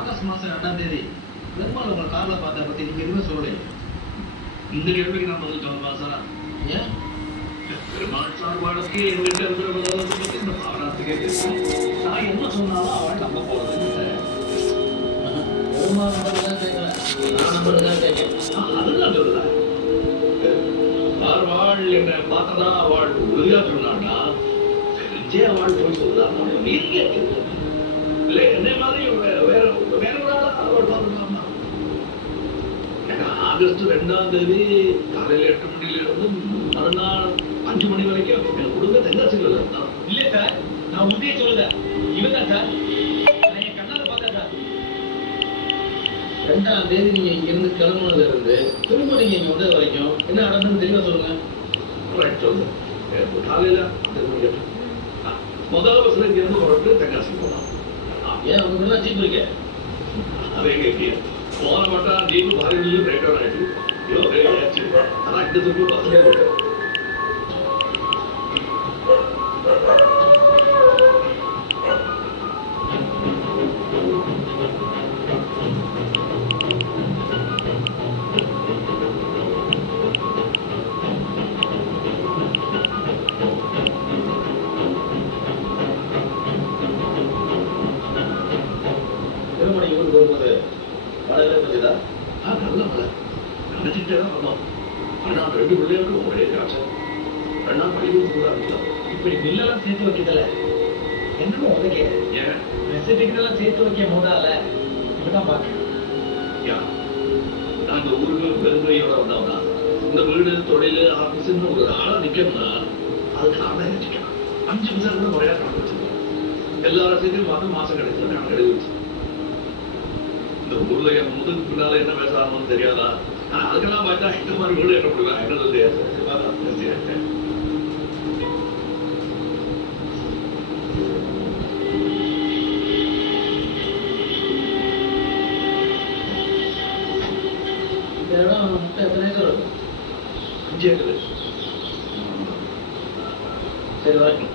August மாசம் 2ஆம் தேதி பெருமாள் உங்களை கார்ல பார்த்த பத்தி நீங்க எதுவுமே சொல்லலையே. இந்த கேள்விக்கு நான் பதில் சொல்ல சார். ஏன் பெருமாள் சார்பாடுக்கு எங்கிட்ட இருக்கிற பதார்த்தத்தை பத்தி இந்த பாவனாத்துக்கே தெரியும். நான் என்ன சொன்னாலும் அவள் நம்ப போறது பெருமாள் மட்டும்தான் கேட்கறேன், நான் நம்பறதுதான் கேட்கிறேன். அதுதான் சொல்றேன். வாழ் என்னை பார்த்ததா அவள் உறுதியா சொன்னான்னா தெரிஞ்சே அவள் போய் சொல்லுதான். நீங்க இல்லை என்னை மாதிரி வேற ஒரு ஆளா அவள் பார்த்துக்கலாமா? ஆகஸ்ட் 2ஆம் தேதி காலையில 8 மணில இருந்து மறுநாள் 5 மணி வரைக்கும் என் குடும்ப தென்காசியில் இருந்தான். இல்ல சார், நான் உண்மையே சொல்லுதேன். இவன் தான் சார், நான் என் கண்ணால பார்த்தேன் சார். 2ஆம் தேதி நீங்க இங்க இருந்து கிளம்புனதுல இருந்து திரும்ப நீங்க இங்க வந்தது வரைக்கும் என்ன நடந்ததுன்னு தெளிவா சொல்லுங்க. சொல்லு காலையில முதல் பஸ்ல இங்க இருந்து புறப்பட்டு தென்காசி போனான். ஏன் அவங்க எல்லாம் சீப் இருக்க? அதே கேட்கிய போன மாட்டான் தீபு பாரியில் பிரேக் டவுன் ஆயிடுச்சு. ஆனா இந்த திரும்ப பஸ்லயே போட்டேன். திருமணம் ஊருக்கு வரும்போது மழையில கொஞ்சதா? நல்ல மழை நினைச்சுட்டே தான் வந்தோம். ஆனா 2 பிள்ளைகளும் ஒரே காய்ச்சல். 2 பள்ளிக்கூடம் கூட இருக்கலாம். இப்படி பில்லெல்லாம் சேர்த்து வைக்கிறதுல என்னமோ உதக்க ஏன் ரெசிபிக்கெல்லாம் சேர்த்து வைக்க மூடால இப்பதான் பாக்க. நாங்க ஊருக்கு பெருமையோட வந்தோம்னா இந்த வீடு தொழில் ஆபீஸ்ன்னு ஒரு ஆளா நிக்கணும்னா அதுக்கு ஆளா நிக்கணும். 5 நிமிஷம் கூட முறையா கணக்கு வச்சிருக்கோம். எல்லா ரசீதையும் பார்த்து மாசம் கிடைச்சது கணக்கு எழுதி வச்சு இந்த ஊர்ல என் முதுகு பின்னால என்ன பேசணும்னு தெரியாதா? அதுக்கெல்லாம் பார்த்தா இந்த மாதிரி வீடு என்ன கொடுக்கலாம் என்ன இந்த இடம் மொத்தம் எத்தனை ஏக்கர் இருக்கும்? 5 ஏக்கர். சரி வரைக்கும்